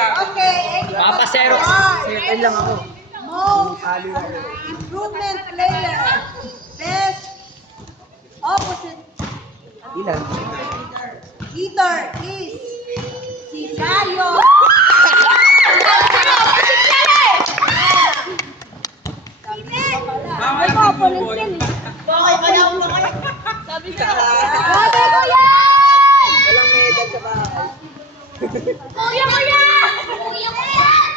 Okay. Papa Xerox. Second lang ako. Most improvement player. Best opposite Ilan? hitter is si Dayo. Sabi ko yan! Walang medal sa bahay. Kuya ko yan! Kuya ko yan!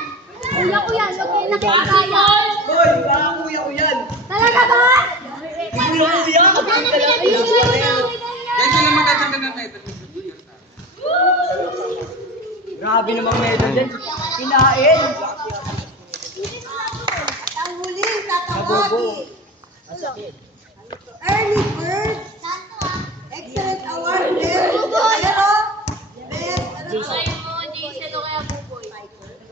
Kuya ko yan, huwag kayo nakakaya. Boy, baka kuya ko yan. Talaga ba? Kuya ko yan. Ano pinag-iisip mo? Yan sila magkakanta ng medal. Grabe namang medal dyan. Kinain. At ang huling tatawagin. Early Bird. Excellent award. Best. Pero, best. Ano to?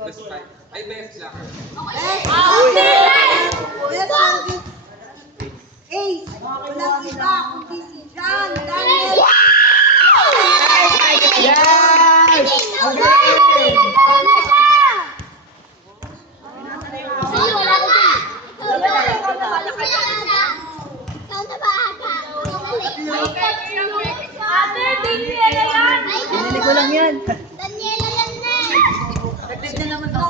Best five. Ay, best lang. Best. Best longest ace. Walang iba kundi si John Daniel. Yes! Ang galing! Sa'yo, wala ko dyan. Ikaw na bahala ka dyan. Ikaw na bahala. Ate, Daniela yan! Pinili ko lang yan. Daniela yan na! Nagdid na naman ako.